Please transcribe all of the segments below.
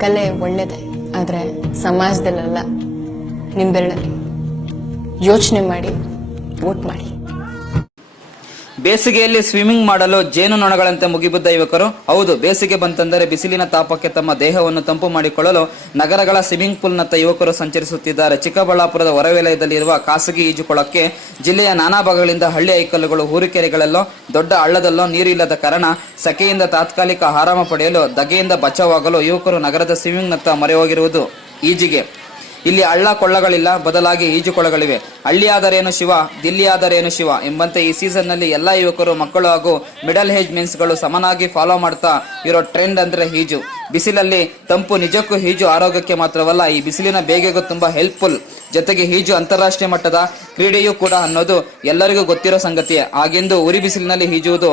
ಕಲೆ ಒಳ್ಳೇದೆ ಆದ್ರೆ ಸಮಾಜದಲ್ಲೆಲ್ಲ ನಿಂಬೆರಳಲ್ಲಿ ಯೋಚನೆ ಮಾಡಿ ವೋಟ್ ಮಾಡಿ. ಬೇಸಿಗೆಯಲ್ಲಿ ಸ್ವಿಮ್ಮಿಂಗ್ ಮಾಡಲು ಜೇನು ನೊಣಗಳಂತೆ ಮುಗಿಬಿದ್ದ ಯುವಕರು, ಹೌದು, ಬೇಸಿಗೆ ಬಂತಂದರೆ ಬಿಸಿಲಿನ ತಾಪಕ್ಕೆ ತಮ್ಮ ದೇಹವನ್ನು ತಂಪು ಮಾಡಿಕೊಳ್ಳಲು ನಗರಗಳ ಸ್ವಿಮ್ಮಿಂಗ್ ಪೂಲ್ನತ್ತ ಯುವಕರು ಸಂಚರಿಸುತ್ತಿದ್ದಾರೆ. ಚಿಕ್ಕಬಳ್ಳಾಪುರದ ಹೊರವಲಯದಲ್ಲಿರುವ ಖಾಸಗಿ ಈಜುಕೊಳಕ್ಕೆ ಜಿಲ್ಲೆಯ ನಾನಾ ಭಾಗಗಳಿಂದ ಹಳ್ಳಿ ಐಕಲ್ಲುಗಳು, ಊರುಕೆರೆಗಳಲ್ಲೋ, ದೊಡ್ಡ ಹಳ್ಳದಲ್ಲೋ ನೀರಿಲ್ಲದ ಕಾರಣ ಸಕೆಯಿಂದ ತಾತ್ಕಾಲಿಕ ಆರಾಮ ಪಡೆಯಲು, ದಗೆಯಿಂದ ಬಚಾವಾಗಲು ಯುವಕರು ನಗರದ ಸ್ವಿಮ್ಮಿಂಗ್ನತ್ತ ಮೊರೆ ಹೋಗಿರುವುದು ಈಜಿಗೆ. ಇಲ್ಲಿ ಹಳ್ಳ ಕೊಳ್ಳಗಳಿಲ್ಲ, ಬದಲಾಗಿ ಈಜುಕೊಳಗಳಿವೆ ಹಳ್ಳಿಯಾದರೇನು ಶಿವ, ದಿಲ್ಲಿಯಾದರೇನು ಶಿವ ಎಂಬಂತೆ ಈ ಸೀಸನ್ನಲ್ಲಿ ಎಲ್ಲಾ ಯುವಕರು, ಮಕ್ಕಳು ಹಾಗೂ ಮಿಡಲ್ ಏಜ್ ಮೆನ್ಸ್ಗಳು ಸಮನಾಗಿ ಫಾಲೋ ಮಾಡ್ತಾ ಇರೋ ಟ್ರೆಂಡ್ ಅಂದ್ರೆ ಈಜು. ಬಿಸಿಲಲ್ಲಿ ತಂಪು ನಿಜಕ್ಕೂ ಈಜು ಆರೋಗ್ಯಕ್ಕೆ ಮಾತ್ರವಲ್ಲ, ಈ ಬಿಸಿಲಿನ ಬೇಗೆಗೂ ತುಂಬಾ ಹೆಲ್ಪ್ಫುಲ್ ಜೊತೆಗೆ ಈಜು ಅಂತಾರಾಷ್ಟ್ರೀಯ ಮಟ್ಟದ ಕ್ರೀಡೆಯೂ ಕೂಡ ಅನ್ನೋದು ಎಲ್ಲರಿಗೂ ಗೊತ್ತಿರೋ ಸಂಗತಿಯೇ. ಹಾಗೆಂದು ಉರಿ ಬಿಸಿಲಿನಲ್ಲಿ ಈಜುವುದು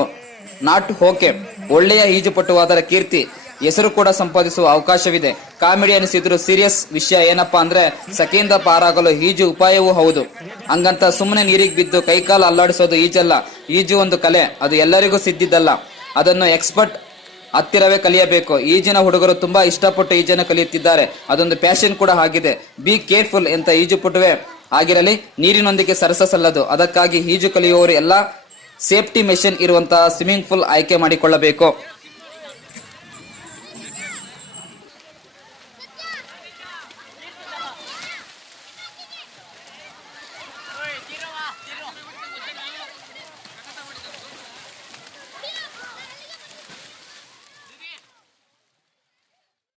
ನಾಟ್ ಓಕೆ. ಒಳ್ಳೆಯ ಈಜುಪಟುವಾದರ ಕೀರ್ತಿ. ಹೆಸರು ಕೂಡ ಸಂಪಾದಿಸುವ ಅವಕಾಶವಿದೆ. ಕಾಮಿಡಿ ಅನಿಸಿದ್ರು ಸೀರಿಯಸ್ ವಿಷಯ ಏನಪ್ಪಾ ಅಂದ್ರೆ ಸಖಿಯಿಂದ ಪಾರಾಗಲು ಈಜು ಉಪಾಯವೂ ಹೌದು. ಹಂಗಂತ ಸುಮ್ಮನೆ ನೀರಿಗೆ ಬಿದ್ದು ಕೈಕಾಲು ಅಲ್ಲಾಡಿಸೋದು ಈಜಲ್ಲ. ಈಜು ಒಂದು ಕಲೆ, ಅದು ಎಲ್ಲರಿಗೂ ಸಿದ್ಧಿದ್ದಲ್ಲ ಅದನ್ನು ಎಕ್ಸ್ಪರ್ಟ್ ಹತ್ತಿರವೇ ಕಲಿಯಬೇಕು. ಈಜಿನ ಹುಡುಗರು ತುಂಬಾ ಇಷ್ಟಪಟ್ಟು ಈಜನ್ನು ಕಲಿಯುತ್ತಿದ್ದಾರೆ. ಅದೊಂದು ಪ್ಯಾಷನ್ ಕೂಡ ಆಗಿದೆ. ಬಿ ಕೇರ್ಫುಲ್ ಎಂತ ಈಜುಪಟುವೆ ಆಗಿರಲಿ, ನೀರಿನೊಂದಿಗೆ ಸರಸಸಲ್ಲದು. ಅದಕ್ಕಾಗಿ ಈಜು ಕಲಿಯುವವರು ಎಲ್ಲ ಸೇಫ್ಟಿ ಮೆಷಿನ್ ಇರುವಂತಹ ಸ್ವಿಮ್ಮಿಂಗ್ ಪೂಲ್ ಆಯ್ಕೆ ಮಾಡಿಕೊಳ್ಳಬೇಕು.